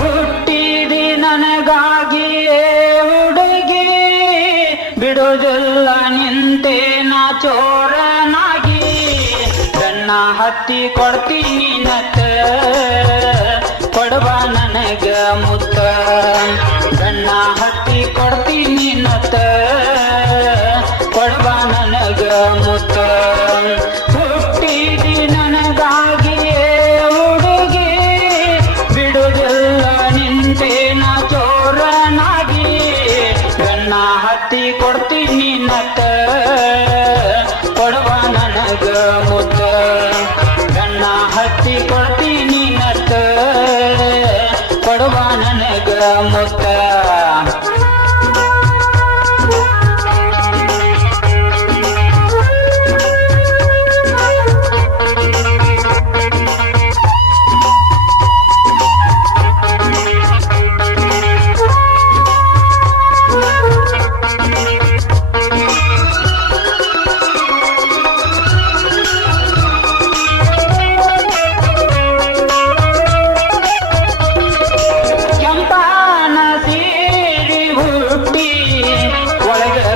ಹುಟ್ಟಿದಿ ನನಗಾಗಿಯೇ ಹುಡುಗಿ, ಬಿಡುವುದಿಲ್ಲ ನಿಂತೇನ ಚೋರನಾಗಿ. ಬೆನ್ನ ಹತ್ತಿ ಕೊಡ್ತೀನಿ ನತ್ತ, ಕೊಡಬ ನನಗ ಮುತ್ತ. ಬೆನ್ನ ಹತ್ತಿ ಕೊಡ್ತೀನಿ ನತ್ತ, ಕೊಡಬ ನನಗ ಮುತ್ತ. ಹುಟ್ಟಿದಿ ನನಗಾಗಿಯೇ ಹುಡುಗಿ, ಬಿಡುವುದಿಲ್ಲ ನಿಂತೇನ ಚೋರನಾಗಿ. ಬೆನ್ನ ಹತ್ತಿ ಕೊಡ್ತೀನಿ ನತ್ತ, ಕೊಡಬ ನನಗ ಮುತ್ತ. ಬೆನ್ನ ಹತ್ತಿ ಕೊಡ್ತೀನಿ ನತ್ತ, ಕೊಡಬ ನನಗ ಮುತ್ತ.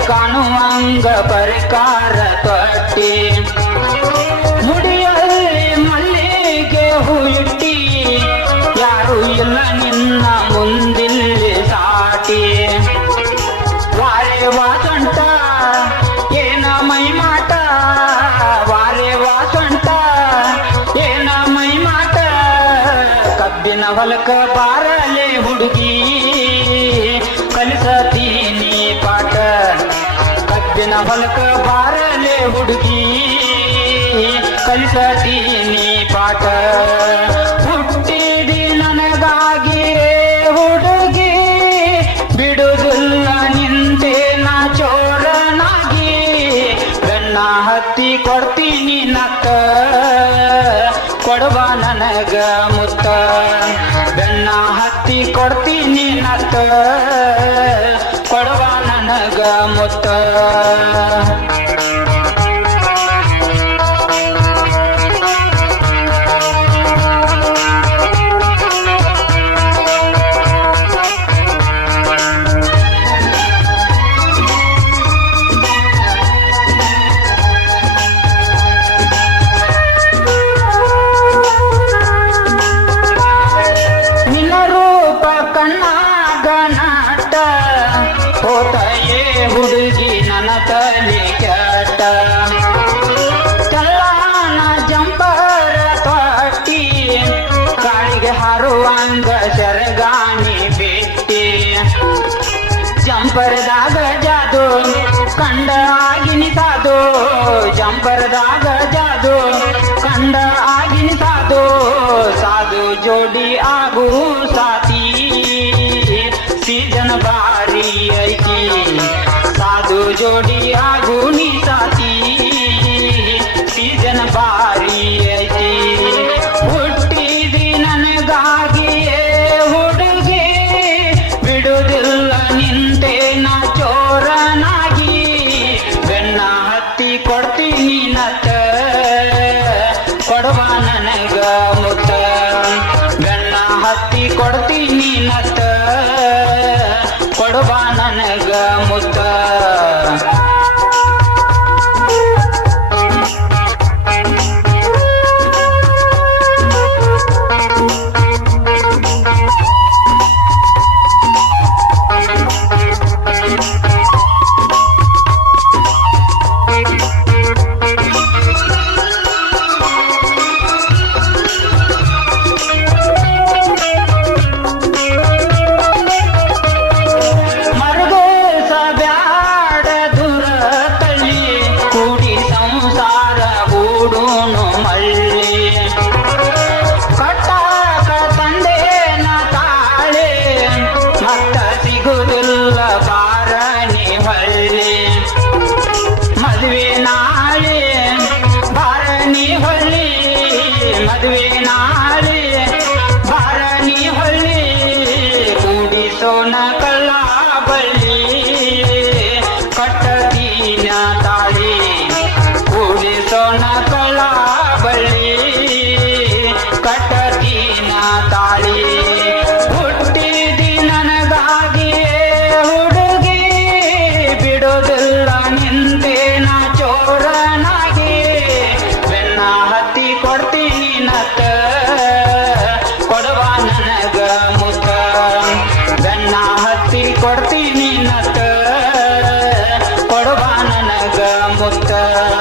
ಕಾಣುವಂಗ ಪರಿಕಾರ ತೊಟ್ಟಿ, ಮುಡಿಯಲ್ಲಿ ಮಲ್ಲಿಗೆ ಹೂ ಇಟ್ಟಿ. ಯಾರು ಇಲ್ಲ ನಿನ್ನ ಮುಂದಿಲ್ಲಿ ಸಾಟಿ. ವಾರೆ ವಾಸಂಟ ಏನ ಮೈ ಮಾಟ, ವಾರೆ ವಾಸಂಟ ಏನ ಮೈ ಮಾಟ. ಕಬ್ಬಿನ ಹೊಲಕ ಬಾರಲೆ ಹುಡುಗಿ, ಕಲಿಸತೀನಿ ಪಾಠ. ಕಬ್ಬಿನ ಹೊಲಕ ಬಾರಲೆ ಹುಡುಗಿ, ಕಲಿಸತೀನಿ ಪಾಠ. ಹುಟ್ಟಿದಿ ನನಗಾಗಿಯೇ ಹುಡುಗಿ, ಬಿಡುವುದಿಲ್ಲ ನಿಂತೇನ ಚೋರನಾಗಿ. ಬೆನ್ನ ಹತ್ತಿ ಕೊಡ್ತೀನಿ ನತ್ತ, ಕೊಡಬ ನನಗ ಮುತ್ತ. ಬೆನ್ನ ಹತ್ತಿ ಕೊಡ್ತೀನಿ ನತ್ತ, ಕೊಡಬ ನನಗ ಮುತ್ತ. ಕಣ್ಣಾಗ ನಾಟ ಹೋತಯೇ ಹುಡುಗಿ ನನ್ನ ತಲೆ ಕೆಟ್ಟ. ಕಲ್ಲಾನ ಜಂಪರ ತೊಟ್ಟಿ, ಕಾಳಿಗೆ ಹಾರುವಂಗ ಸರಗಾಣಿ ಬಿಟ್ಟಿ. ಜಂಪರದಾಗ ಜಾದು ಕಂಡ ಆಗಿನಿ ಸಾದು, ಜಂಪರದಾಗ ಜಾದು ಕಂಡ ಆಗಿನಿ ಸಾದು. ಸಾಧು ಜೋಡಿ ಆಗು ಸಾತಿ, ಸೀಜನ್ ಬಾರಿ ಐತಿ. ಸಾಧು ಜೋಡಿ ಆಗು ನೀ ಸಾತಿ, ಸೀಜನ್ ಬಾರಿ ಐತಿ. ಹುಟ್ಟಿದಿ ನನಗಾಗಿಯೇ ಹುಡುಗಿ, ಬಿಡುವುದಿಲ್ಲ ನಿಂತೇನ ಚೋರನಾಗಿ. ಬೆನ್ನ ಹತ್ತಿ ಕೊಡ್ತೀನಿ ನತ್ತ, ಕೊಡಬ ನನಗ ಮುತ್ತ. ಬೆನ್ನ ಹತ್ತಿ ಕೊಡ್ತೀನಿ ನತ್ತ, ಕೊಡಬ ನನಗ ಮುತ್ತ. ग